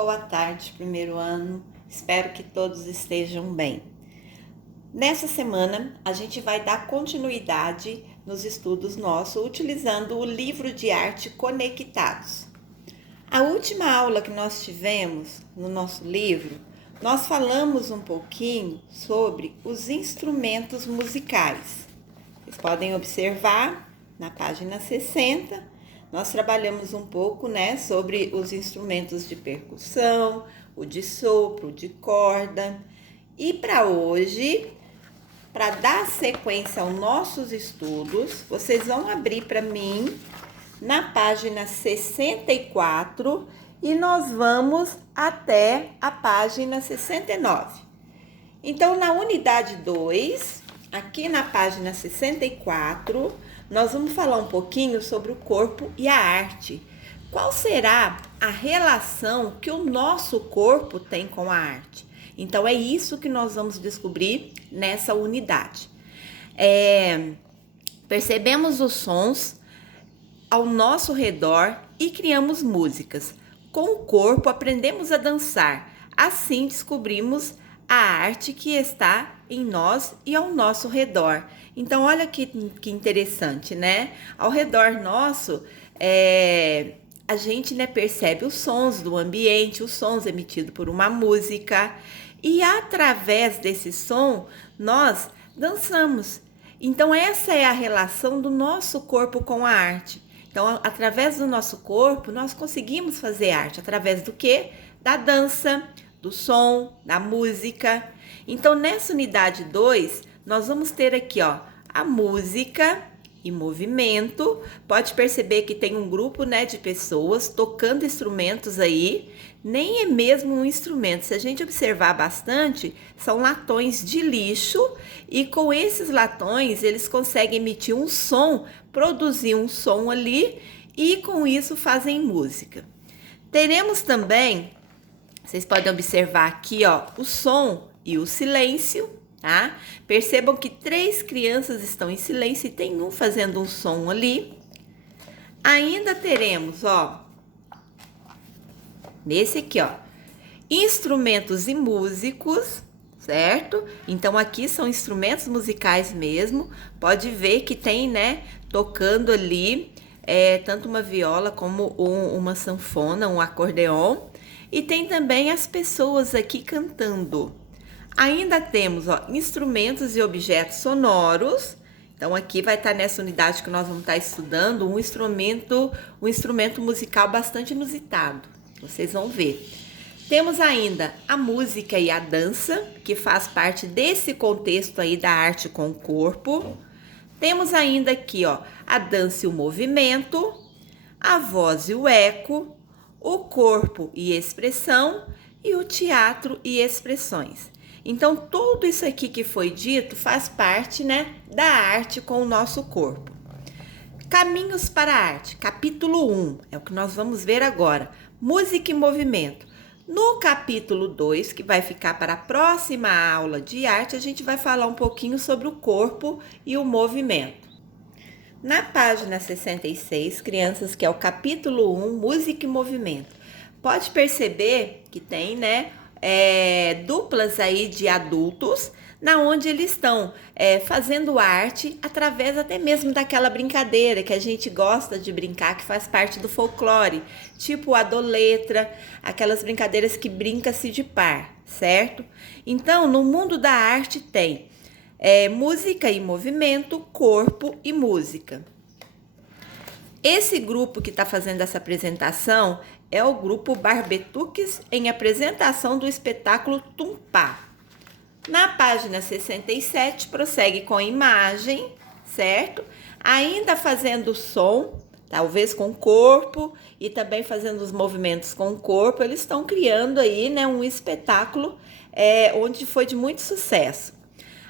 Boa tarde, primeiro ano. Espero que todos estejam bem. Nessa semana, a gente vai dar continuidade nos estudos nossos utilizando o livro de arte Conectados. A última aula que nós tivemos no nosso livro, nós falamos um pouquinho sobre os instrumentos musicais. Vocês podem observar na página 60. Nós trabalhamos um pouco, sobre os instrumentos de percussão, o de sopro, o de corda. E para hoje, para dar sequência aos nossos estudos, vocês vão abrir para mim na página 64 e nós vamos até a página 69. Então, na unidade 2, aqui na página 64, nós vamos falar um pouquinho sobre o corpo e a arte. Qual será a relação que o nosso corpo tem com a arte? Então, é isso que nós vamos descobrir nessa unidade. Percebemos os sons ao nosso redor e criamos músicas. Com o corpo, aprendemos a dançar. Assim, descobrimos a arte que está em nós e ao nosso redor. Então, olha que interessante, né? Ao redor nosso, a gente percebe os sons do ambiente, os sons emitidos por uma música. E através desse som, nós dançamos. Então, essa é a relação do nosso corpo com a arte. Então, através do nosso corpo, nós conseguimos fazer arte. Através do quê? Da dança, do som, da música. Então, nessa unidade 2, nós vamos ter aqui, a música e movimento. Pode perceber que tem um grupo, de pessoas tocando instrumentos aí. Nem é mesmo um instrumento. Se a gente observar bastante, são latões de lixo e com esses latões eles conseguem emitir um som, produzir um som ali e com isso fazem música. Teremos também, vocês podem observar aqui, o som e o silêncio, tá? Percebam que 3 crianças estão em silêncio e tem um fazendo um som ali. Ainda teremos, nesse aqui, instrumentos e músicos, certo? Então, aqui são instrumentos musicais mesmo. Pode ver que tem, tocando ali, tanto uma viola como uma sanfona, um acordeon. E tem também as pessoas aqui cantando. Ainda temos, instrumentos e objetos sonoros. Então, aqui vai estar nessa unidade que nós vamos estar estudando um instrumento musical bastante inusitado. Vocês vão ver. Temos ainda a música e a dança, que faz parte desse contexto aí da arte com o corpo. Temos ainda aqui, a dança e o movimento, a voz e o eco, o corpo e expressão e o teatro e expressões. Então, tudo isso aqui que foi dito faz parte, da arte com o nosso corpo. Caminhos para a arte, capítulo 1, é o que nós vamos ver agora. Música e movimento. No capítulo 2, que vai ficar para a próxima aula de arte, a gente vai falar um pouquinho sobre o corpo e o movimento. Na página 66, crianças, que é o capítulo 1, música e movimento. Pode perceber que tem, duplas aí de adultos, na onde eles estão fazendo arte através até mesmo daquela brincadeira que a gente gosta de brincar, que faz parte do folclore, tipo a doletra, aquelas brincadeiras que brinca-se de par, certo? Então, no mundo da arte tem música e movimento, corpo e música. Esse grupo que está fazendo essa apresentação é o grupo Barbetuques em apresentação do espetáculo Tumpá. Na página 67, prossegue com imagem, certo? Ainda fazendo som, talvez com o corpo e também fazendo os movimentos com o corpo. Eles estão criando aí, um espetáculo onde foi de muito sucesso.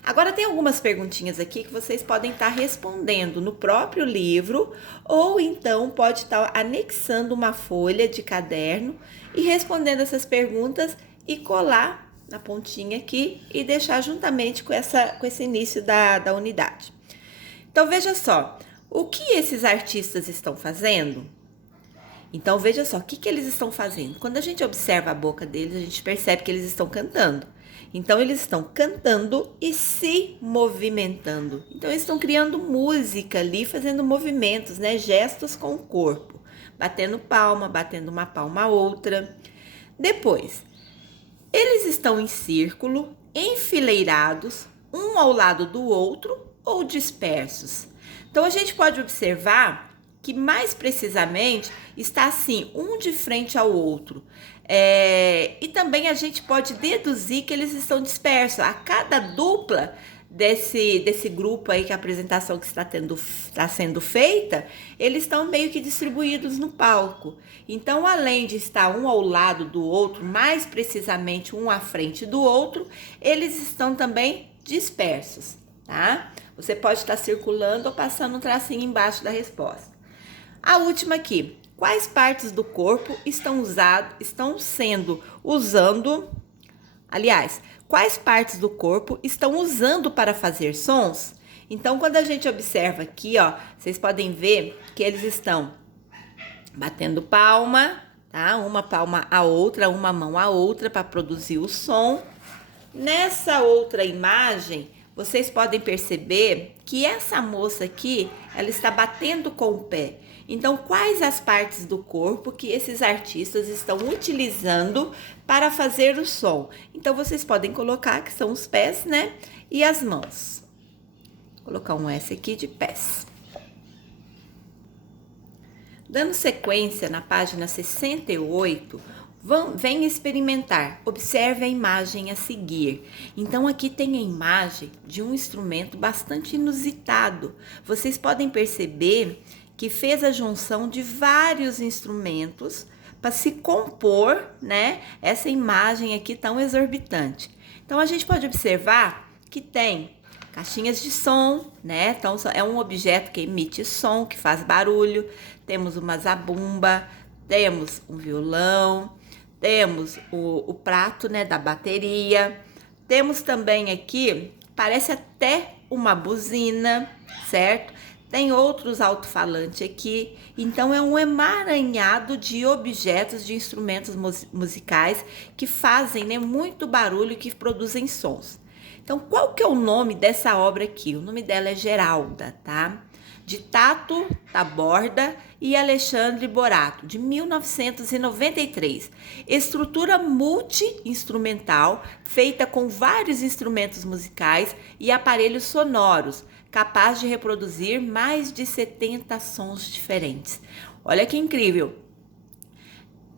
Agora, tem algumas perguntinhas aqui que vocês podem estar respondendo no próprio livro ou então pode estar anexando uma folha de caderno e respondendo essas perguntas e colar na pontinha aqui e deixar juntamente com esse início da unidade. Então, veja só, o que esses artistas estão fazendo? Então, veja só, o que eles estão fazendo? Quando a gente observa a boca deles, a gente percebe que eles estão cantando. Então, eles estão cantando e se movimentando. Então, eles estão criando música ali, fazendo movimentos, né? Gestos com o corpo. Batendo palma, batendo uma palma a outra. Depois, eles estão em círculo, enfileirados, um ao lado do outro ou dispersos. Então, a gente pode observar que mais precisamente está assim, um de frente ao outro. E também a gente pode deduzir que eles estão dispersos. A cada dupla desse grupo aí, que a apresentação que está sendo feita, eles estão meio que distribuídos no palco. Então, além de estar um ao lado do outro, mais precisamente um à frente do outro, eles estão também dispersos, tá? Você pode estar circulando ou passando um tracinho embaixo da resposta. A última aqui. Quais partes do corpo quais partes do corpo estão usando para fazer sons? Então, quando a gente observa aqui, ó, vocês podem ver que eles estão batendo palma, tá? Uma palma a outra, uma mão a outra para produzir o som. Nessa outra imagem, vocês podem perceber que essa moça aqui, ela está batendo com o pé. Então, quais as partes do corpo que esses artistas estão utilizando para fazer o som? Então, vocês podem colocar que são os pés, né? E as mãos. Vou colocar um S aqui de pés. Dando sequência na página 68, vem experimentar. Observe a imagem a seguir. Então, aqui tem a imagem de um instrumento bastante inusitado. Vocês podem perceber que fez a junção de vários instrumentos para se compor, né, essa imagem aqui tão exorbitante. Então, a gente pode observar que tem caixinhas de som, né? Então, é um objeto que emite som, que faz barulho. Temos uma zabumba, temos um violão, temos o prato, né, da bateria. Temos também aqui, parece até uma buzina, certo? Tem outros alto-falantes aqui. Então, é um emaranhado de objetos, de instrumentos musicais que fazem, né, muito barulho e que produzem sons. Então, qual que é o nome dessa obra aqui? O nome dela é Geralda, tá? De Tato Taborda e Alexandre Borato, de 1993. Estrutura multi-instrumental, feita com vários instrumentos musicais e aparelhos sonoros, capaz de reproduzir mais de 70 sons diferentes. Olha que incrível!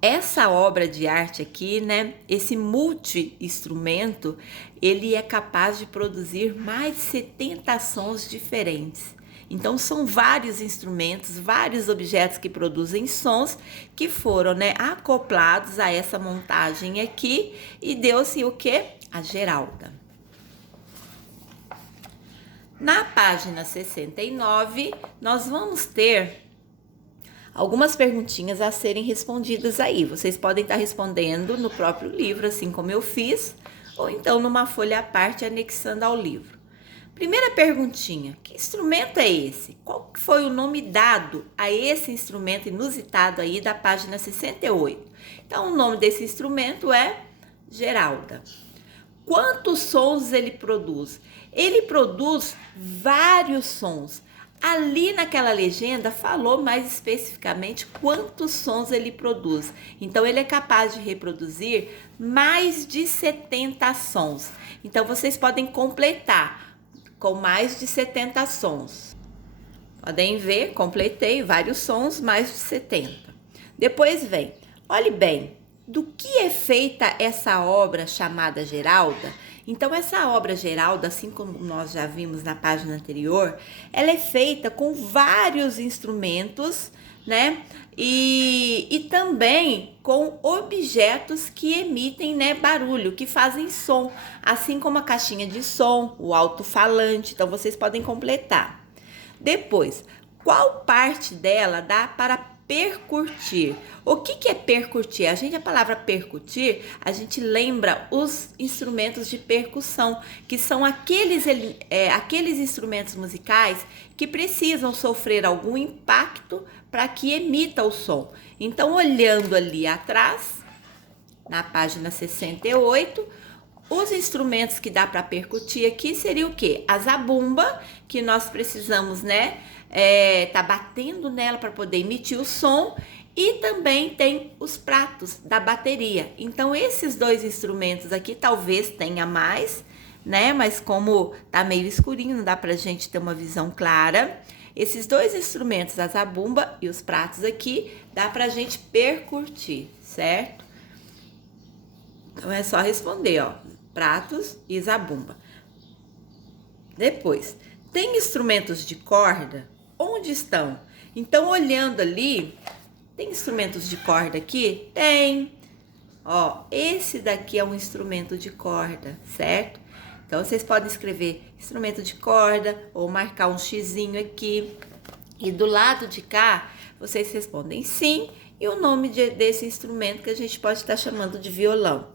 Essa obra de arte aqui, né, esse multi-instrumento, ele é capaz de produzir mais de 70 sons diferentes. Então, são vários instrumentos, vários objetos que produzem sons que foram, né, acoplados a essa montagem aqui e deu-se o quê? A Geralda. Na página 69, nós vamos ter algumas perguntinhas a serem respondidas aí. Vocês podem estar respondendo no próprio livro, assim como eu fiz, ou então numa folha à parte anexando ao livro. Primeira perguntinha, que instrumento é esse? Qual foi o nome dado a esse instrumento inusitado aí da página 68? Então, o nome desse instrumento é Geralda. Quantos sons ele produz? Ele produz vários sons. Ali naquela legenda falou mais especificamente quantos sons ele produz. Então, ele é capaz de reproduzir mais de 70 sons. Então, vocês podem completar com mais de 70 sons. Podem ver, completei vários sons, mais de 70. Depois vem, olhe bem, do que é feita essa obra chamada Geralda? Então, essa obra Geralda, assim como nós já vimos na página anterior, ela é feita com vários instrumentos, né? E também com objetos que emitem, né, barulho, que fazem som, assim como a caixinha de som, o alto-falante. Então, vocês podem completar. Depois, qual parte dela dá para percutir. O que é percutir? A palavra percutir, a gente lembra os instrumentos de percussão, que são aqueles instrumentos musicais que precisam sofrer algum impacto para que emita o som. Então, olhando ali atrás, na página 68, os instrumentos que dá para percutir aqui seria o quê? A zabumba, que nós precisamos, né, tá batendo nela para poder emitir o som, e também tem os pratos da bateria. Então, esses dois instrumentos aqui talvez tenha mais, né, mas como tá meio escurinho, não dá pra gente ter uma visão clara. Esses dois instrumentos, a zabumba e os pratos aqui, dá pra gente percutir, certo? Então, é só responder, ó, pratos e zabumba. Depois, tem instrumentos de corda? Onde estão? Então, olhando ali, tem instrumentos de corda aqui? Tem. Ó, esse daqui é um instrumento de corda, certo? Então, vocês podem escrever instrumento de corda ou marcar um xizinho aqui. E do lado de cá, vocês respondem sim e o nome desse instrumento que a gente pode estar chamando de violão.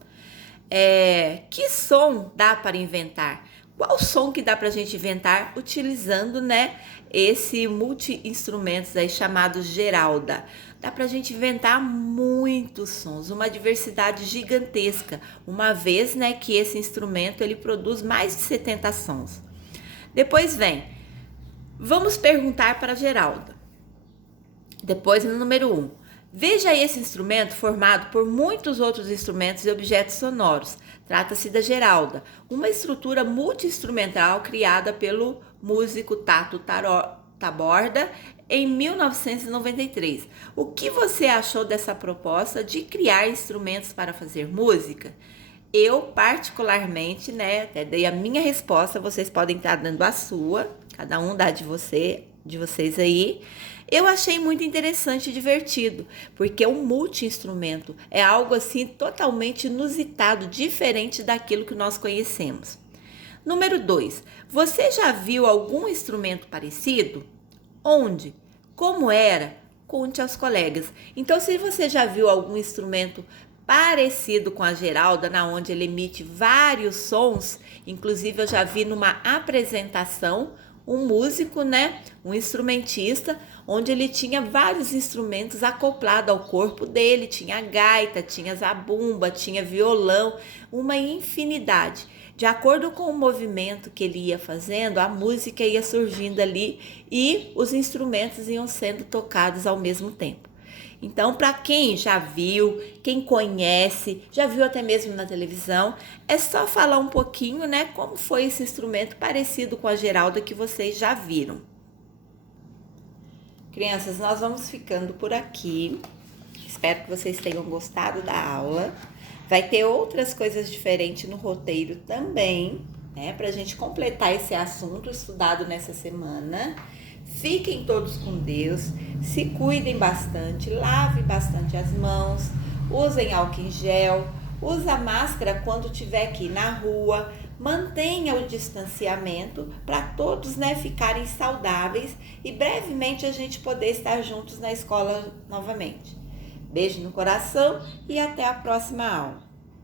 Que som dá para inventar? Qual som que dá para a gente inventar utilizando, né, esse multi-instrumentos aí chamado Geralda? Dá para a gente inventar muitos sons, uma diversidade gigantesca, uma vez, né, que esse instrumento ele produz mais de 70 sons. Depois vem, vamos perguntar para a Geralda. Depois no número 1. Veja esse instrumento formado por muitos outros instrumentos e objetos sonoros. Trata-se da Geralda, uma estrutura multi-instrumental criada pelo músico Tato Taborda em 1993. O que você achou dessa proposta de criar instrumentos para fazer música? Eu, particularmente, né, até dei a minha resposta, vocês podem estar dando a sua, cada um dá de vocês aí. Eu achei muito interessante e divertido, porque um multi-instrumento é algo assim totalmente inusitado, diferente daquilo que nós conhecemos. Número 2. Você já viu algum instrumento parecido? Onde? Como era? Conte aos colegas. Então, se você já viu algum instrumento parecido com a Geralda, na onde ele emite vários sons, inclusive eu já vi numa apresentação um músico, né, um instrumentista, onde ele tinha vários instrumentos acoplados ao corpo dele, tinha gaita, tinha zabumba, tinha violão, uma infinidade. De acordo com o movimento que ele ia fazendo, a música ia surgindo ali e os instrumentos iam sendo tocados ao mesmo tempo. Então, para quem já viu, quem conhece, já viu até mesmo na televisão, é só falar um pouquinho, né, como foi esse instrumento parecido com a Geralda que vocês já viram. Crianças, nós vamos ficando por aqui. Espero que vocês tenham gostado da aula. Vai ter outras coisas diferentes no roteiro também, né, para a gente completar esse assunto estudado nessa semana. Fiquem todos com Deus, se cuidem bastante, lavem bastante as mãos, usem álcool em gel, usa máscara quando estiver aqui na rua, mantenha o distanciamento para todos, né, ficarem saudáveis e brevemente a gente poder estar juntos na escola novamente. Beijo no coração e até a próxima aula.